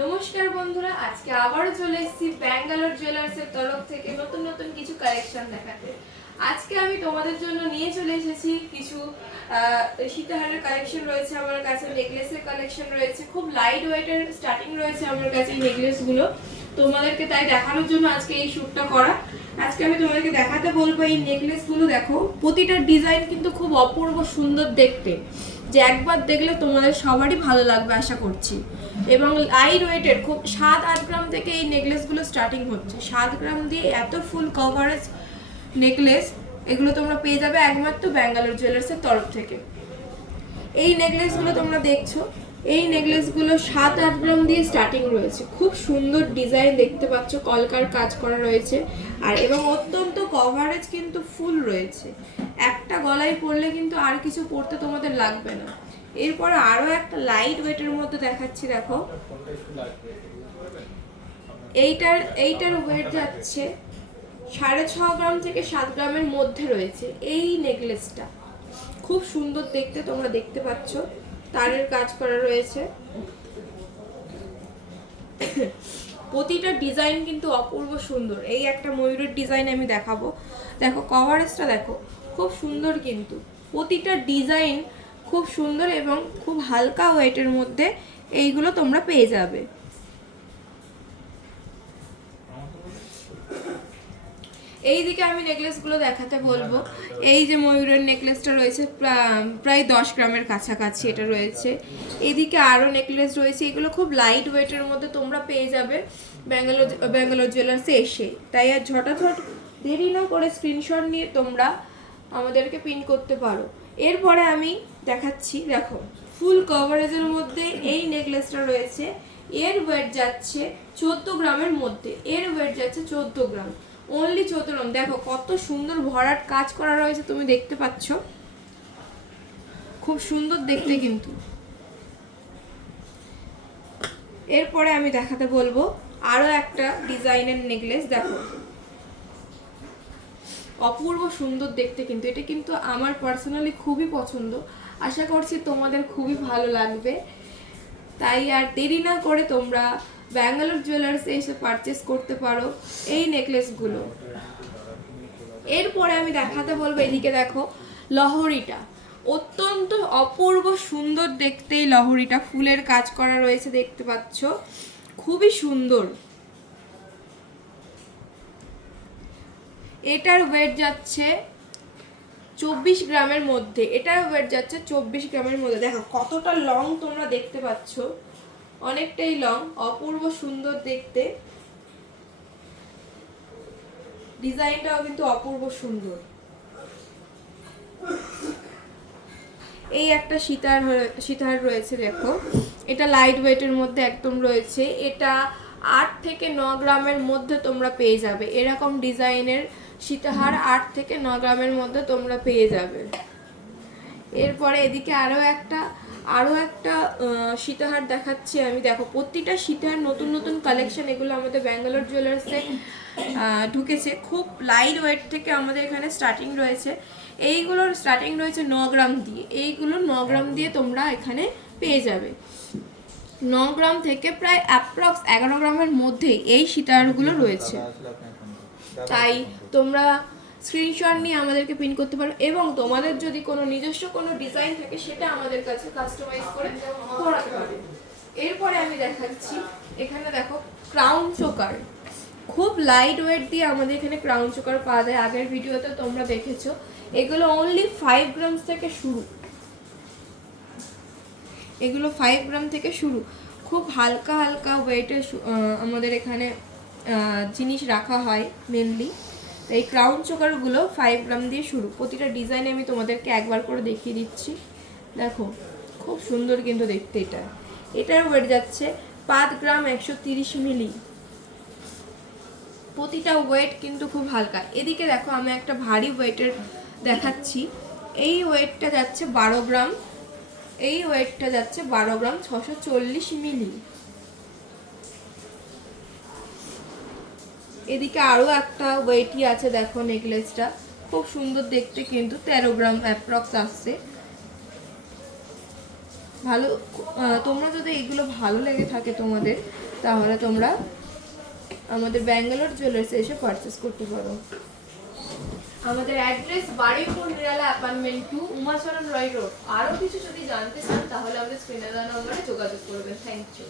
নমস্কার বন্ধুরা, আজকে আবারও চলে এসেছি ব্যাঙ্গালোর জুয়েলার্সের তরফ থেকে নতুন নতুন কিছু কালেকশন দেখাতে। আজকে আমি তোমাদের জন্য নিয়ে চলে এসেছি কিছু সীতাহারের কালেকশন রয়েছে আমার কাছে, নেকলেসের কালেকশন রয়েছে, খুব লাইট ওয়েটের স্টার্টিং রয়েছে আমার কাছে এই নেকলেসগুলো। তোমাদেরকে তাই দেখানোর জন্য আজকে এই শ্যুটটা করা। আজকে আমি তোমাদেরকে দেখাতে বলবো এই নেকলেসগুলো। দেখো, প্রতিটা ডিজাইন কিন্তু খুব অপূর্ব সুন্দর দেখতে, যে একবার দেখলে তোমাদের সবারই ভালো লাগবে আশা করছি। এবং লাইট ওয়েটের, খুব 7-8 গ্রাম থেকে এই নেকলেসগুলো স্টার্টিং হচ্ছে। 7 গ্রাম দিয়ে এত ফুল কভারেজ নেকলেস, এগুলো তোমরা পেয়ে যাবে একমাত্র ব্যাঙ্গালোর জুয়েলার্সের তরফ থেকে। এই নেকলেসগুলো তোমরা দেখছো, এই নেকলেসগুলো 7-8 গ্রাম দিয়ে স্টার্টিং রয়েছে। খুব সুন্দর ডিজাইন দেখতে পাচ্ছ, কলকার কাজ করা রয়েছে আর এবং অত্যন্ত কভারেজ কিন্তু ফুল রয়েছে। একটা গলায় পরলে কিন্তু আর কিছু পরতে তোমাদের লাগবে না। এরপর আরো একটা লাইট ওয়েটের মধ্যে দেখাচ্ছি, দেখো। এইটার ওয়েট যাচ্ছে 6.5 গ্রাম থেকে 7 গ্রামের মধ্যে রয়েছে। এই নেকলেসটা খুব সুন্দর দেখতে, তোমরা দেখতে পাচ্ছ তারের কাজ করা রয়েছে। প্রতিটা ডিজাইন কিন্তু অপূর্ব সুন্দর। এই একটা ময়ূরের ডিজাইন আমি দেখাবো, দেখো কভারেজটা দেখো, খুব সুন্দর কিন্তু প্রতিটা ডিজাইন খুব সুন্দর এবং খুব হালকা ওয়েটের মধ্যে এইগুলো তোমরা পেয়ে যাবে। এইদিকে আমি নেকলেসগুলো দেখাতে বলবো। এই যে ময়ূরের নেকলেসটা রয়েছে প্রায় 10 গ্রামের কাছাকাছি এটা রয়েছে। এদিকে আরও নেকলেস রয়েছে, এগুলো খুব লাইট ওয়েটের মধ্যে তোমরা পেয়ে যাবে ব্যাঙ্গালোর জুয়েলার্সে এসে। তাই আর ঝটাঝট দেরি না করে স্ক্রিনশট নিয়ে তোমরা আমাদেরকে পিন করতে পারো। এরপরে আমি দেখাচ্ছি, দেখো ফুল কভারেজের মধ্যে এই নেকলেসটা রয়েছে। এর ওয়েট যাচ্ছে 14 গ্রামের মধ্যে, এর ওয়েট যাচ্ছে 14 গ্রাম, অনলি 14 গ্রাম। দেখো কত সুন্দর ভরাট কাজ করা রয়েছে, তুমি দেখতে পাচ্ছ, খুব সুন্দর দেখতে কিন্তু। এরপরে আমি দেখাতে বলবো আরো একটা ডিজাইনের নেকলেস, দেখো অপূর্ব সুন্দর দেখতে কিন্তু। এটা কিন্তু আমার পার্সোনালি খুবই পছন্দ, আশা করছি তোমাদের খুবই ভালো লাগবে। তাই আর দেরি না করে তোমরা ব্যাঙ্গালোর জুয়েলার্সে এসে পারচেস করতে পারো এই নেকলেসগুলো। এরপরে আমি দেখাতে বলবো, এদিকে দেখো লহরিটা, অত্যন্ত অপূর্ব সুন্দর দেখতে এই লহরিটা, ফুলের কাজ করা রয়েছে দেখতে পাচ্ছ, খুবই সুন্দর। এটার ওয়েট যাচ্ছে 24 গ্রামের মধ্যে, এটার ওয়েট যাচ্ছে 24 গ্রামের মধ্যে। দেখো কতটা লং তোমরা দেখতে পাচ্ছ, অনেকটাই লং, অপূর্ব সুন্দর দেখতে। ডিজাইনটাও কিন্তু অপূর্ব সুন্দর। এই একটা সীতাহার রয়েছে, দেখো এটা লাইট ওয়েটের মধ্যে একদম রয়েছে। এটা 8 থেকে 9 গ্রামের মধ্যে তোমরা পেয়ে যাবে। এরকম ডিজাইনের সীতাহার 8 থেকে 9 গ্রামের মধ্যে তোমরা পেয়ে যাবে। এরপরে এদিকে আরও একটা সীতাহার দেখাচ্ছি আমি। দেখো প্রতিটা সীতাহার নতুন নতুন কালেকশন, এগুলো আমাদের ব্যাঙ্গালোর জুয়েলার্সে ঢুকেছে। খুব লাইট ওয়েট থেকে আমাদের এখানে স্টার্টিং রয়েছে। এইগুলোর স্টার্টিং রয়েছে 9 গ্রাম দিয়ে, এইগুলো 9 গ্রাম দিয়ে তোমরা এখানে পেয়ে যাবে। 9 গ্রাম থেকে প্রায় অ্যাপ্রক্স 11 গ্রামের মধ্যে এই সীতাহারগুলো রয়েছে। তাই তোমরা স্ক্রিনশট নিয়ে আমাদেরকে পিন করতে পারো এবং তোমাদের যদি কোনো নিজস্ব কোনো ডিজাইন থাকে সেটা আমাদের কাছে কাস্টমাইজ করে করাতে পারো। এরপরে আমি দেখাচ্ছি, এখানে দেখো ক্রাউন চোকার, খুব লাইট ওয়েট দিয়ে আমাদের এখানে ক্রাউন চোকার পাওয়া যায়। আগের ভিডিওতে তোমরা দেখেছো, এগুলো অনলি 5 গ্রাম থেকে শুরু, এগুলো 5 গ্রাম থেকে শুরু। খুব হালকা হালকা ওয়েটের আমাদের এখানে জিনিস রাখা হয় মেনলি। এই ক্রাউন চোকারগুলো 5 গ্রাম দিয়ে শুরু। প্রতিটা ডিজাইন আমি তোমাদেরকে একবার করে দেখিয়ে দিচ্ছি, দেখো খুব সুন্দর কিন্তু দেখতে। এটার ওয়েট যাচ্ছে 5 গ্রাম 130 মিলি। প্রতিটা ওয়েট কিন্তু খুব হালকা। এদিকে দেখো আমি একটা ভারী ওয়েটের দেখাচ্ছি। এই ওয়েটটা যাচ্ছে 12 গ্রাম, এই ওয়েটটা যাচ্ছে 12 গ্রাম 640 মিলি। এদিকে আরও একটা ওয়েটই আছে, দেখো নেকলেসটা খুব সুন্দর দেখতে কিন্তু, 13 গ্রাম অ্যাপ্রক্স আসছে। ভালো তোমরা যদি এগুলো ভালো লেগে থাকে তোমাদের, তাহলে তোমরা আমাদের ব্যাঙ্গালোর জুয়েলার্সে এসে পারচেস করতে পারো। আমাদের অ্যাড্রেস বারুইপুর নিরালা অ্যাপার্টমেন্ট 2, উমাচরণ রয় রোড। আরও কিছু যদি জানতে চান তাহলে আমাদের স্ক্রিনে দেওয়া নম্বরে যোগাযোগ করবেন। Thank you.